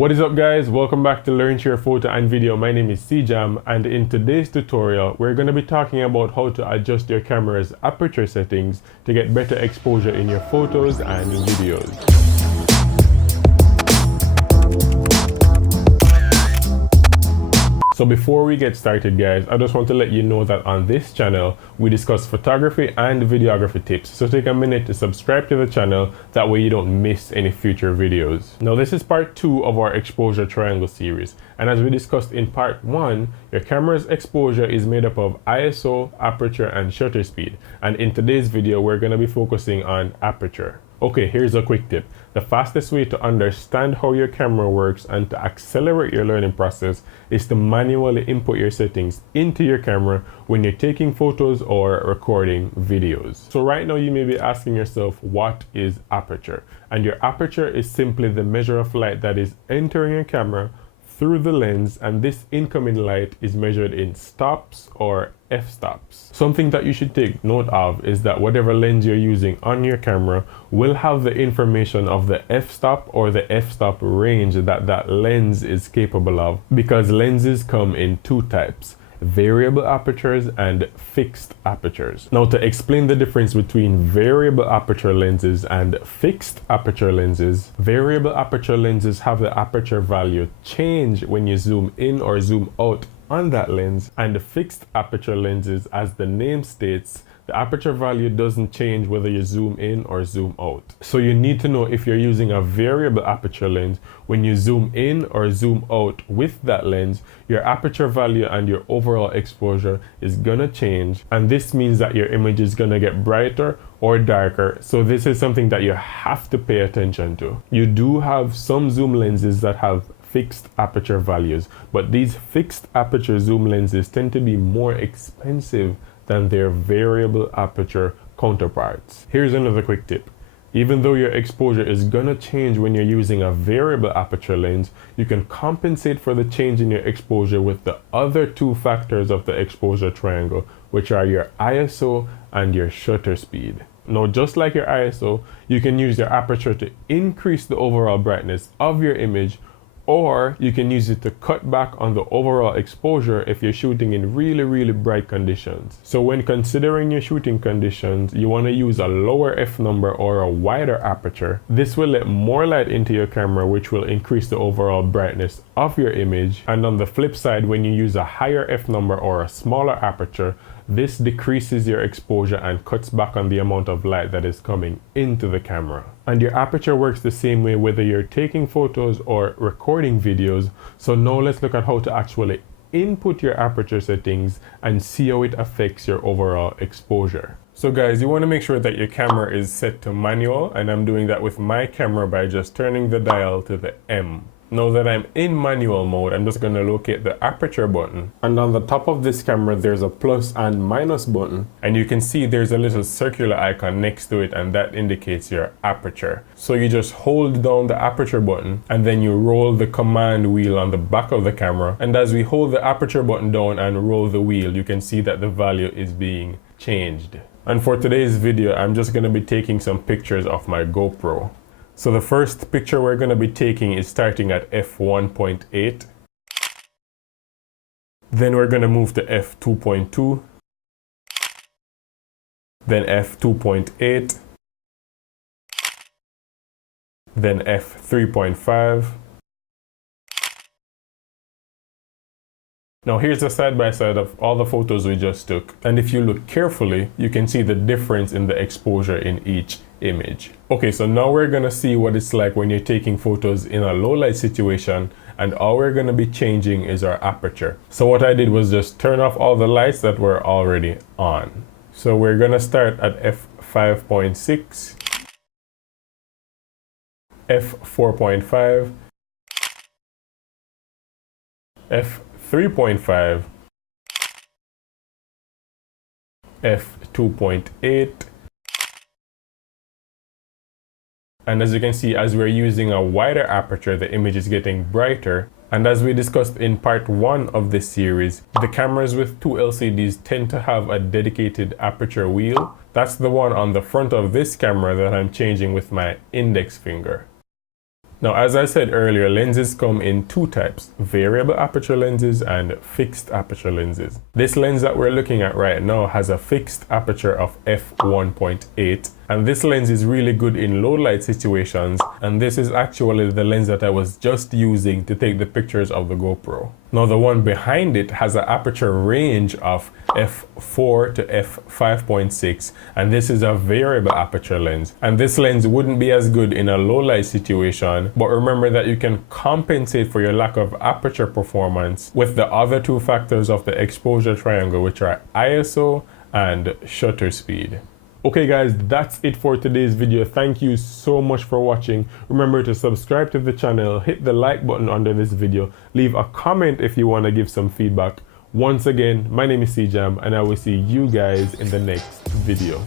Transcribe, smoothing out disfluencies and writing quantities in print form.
What is up guys, welcome back to Learn Share Photo and Video. My name is Cjam, and in today's tutorial we're going to be talking about how to adjust your camera's aperture settings to get better exposure in your photos and videos. So before we get started guys, I just want to let you know that on this channel we discuss photography and videography tips. So take a minute to subscribe to the channel, that way you don't miss any future videos. Now this is part 2 of our exposure triangle series, and as we discussed in part 1, your camera's exposure is made up of ISO, aperture and shutter speed, and in today's video we're going to be focusing on aperture. Okay, here's a quick tip. The fastest way to understand how your camera works and to accelerate your learning process is to manually input your settings into your camera when you're taking photos or recording videos. So right now you may be asking yourself, what is aperture? And your aperture is simply the measure of light that is entering your camera through the lens, and this incoming light is measured in stops or f-stops. Something that you should take note of is that whatever lens you're using on your camera will have the information of the f-stop or the f-stop range that that lens is capable of, because lenses come in two types: variable apertures and fixed apertures. Now to explain the difference between variable aperture lenses and fixed aperture lenses, variable aperture lenses have the aperture value change when you zoom in or zoom out on that lens, and the fixed aperture lenses, as the name states, the aperture value doesn't change whether you zoom in or zoom out. So you need to know if you're using a variable aperture lens, when you zoom in or zoom out with that lens, your aperture value and your overall exposure is gonna change, and this means that your image is gonna get brighter or darker. So this is something that you have to pay attention to. You do have some zoom lenses that have fixed aperture values, but these fixed aperture zoom lenses tend to be more expensive than their variable aperture counterparts. Here's another quick tip. Even though your exposure is gonna change when you're using a variable aperture lens, you can compensate for the change in your exposure with the other two factors of the exposure triangle, which are your ISO and your shutter speed. Now, just like your ISO, you can use your aperture to increase the overall brightness of your image, or you can use it to cut back on the overall exposure if you're shooting in really bright conditions. So when considering your shooting conditions, you want to use a lower f number or a wider aperture. This will let more light into your camera, which will increase the overall brightness of your image. And on the flip side, when you use a higher f number or a smaller aperture, this decreases your exposure and cuts back on the amount of light that is coming into the camera. And your aperture works the same way whether you're taking photos or recording videos. So now let's look at how to actually input your aperture settings and see how it affects your overall exposure. So guys, you want to make sure that your camera is set to manual, and I'm doing that with my camera by just turning the dial to the M. Now that I'm in manual mode, I'm just going to locate the aperture button, and on the top of this camera there's a plus and minus button, and you can see there's a little circular icon next to it, and that indicates your aperture. So you just hold down the aperture button and then you roll the command wheel on the back of the camera, and as we hold the aperture button down and roll the wheel, you can see that the value is being changed. And for today's video, I'm just going to be taking some pictures of my GoPro. So the first picture we're going to be taking is starting at f1.8. Then we're going to move to f2.2. Then f2.8. Then f3.5. Now here's a side-by-side of all the photos we just took, and if you look carefully, you can see the difference in the exposure in each image. Okay, so now we're gonna see what it's like when you're taking photos in a low light situation, and all we're gonna be changing is our aperture. So what I did was just turn off all the lights that were already on. So we're gonna start at f5.6, f4.5, f3.5, f2.8, and as you can see, as we're using a wider aperture, the image is getting brighter. And as we discussed in part 1 of this series, the cameras with two LCDs tend to have a dedicated aperture wheel. That's the one on the front of this camera that I'm changing with my index finger. Now, as I said earlier, lenses come in two types, variable aperture lenses and fixed aperture lenses. This lens that we're looking at right now has a fixed aperture of f1.8, and this lens is really good in low light situations, and this is actually the lens that I was just using to take the pictures of the GoPro. Now, the one behind it has an aperture range of f4 to f5.6, and this is a variable aperture lens, and this lens wouldn't be as good in a low light situation, but remember that you can compensate for your lack of aperture performance with the other two factors of the exposure triangle, which are ISO and shutter speed. Okay guys, that's it for today's video. Thank you so much for watching. Remember to subscribe to the channel, hit the like button under this video, leave a comment if you want to give some feedback. Once again, my name is Cjam, and I will see you guys in the next video.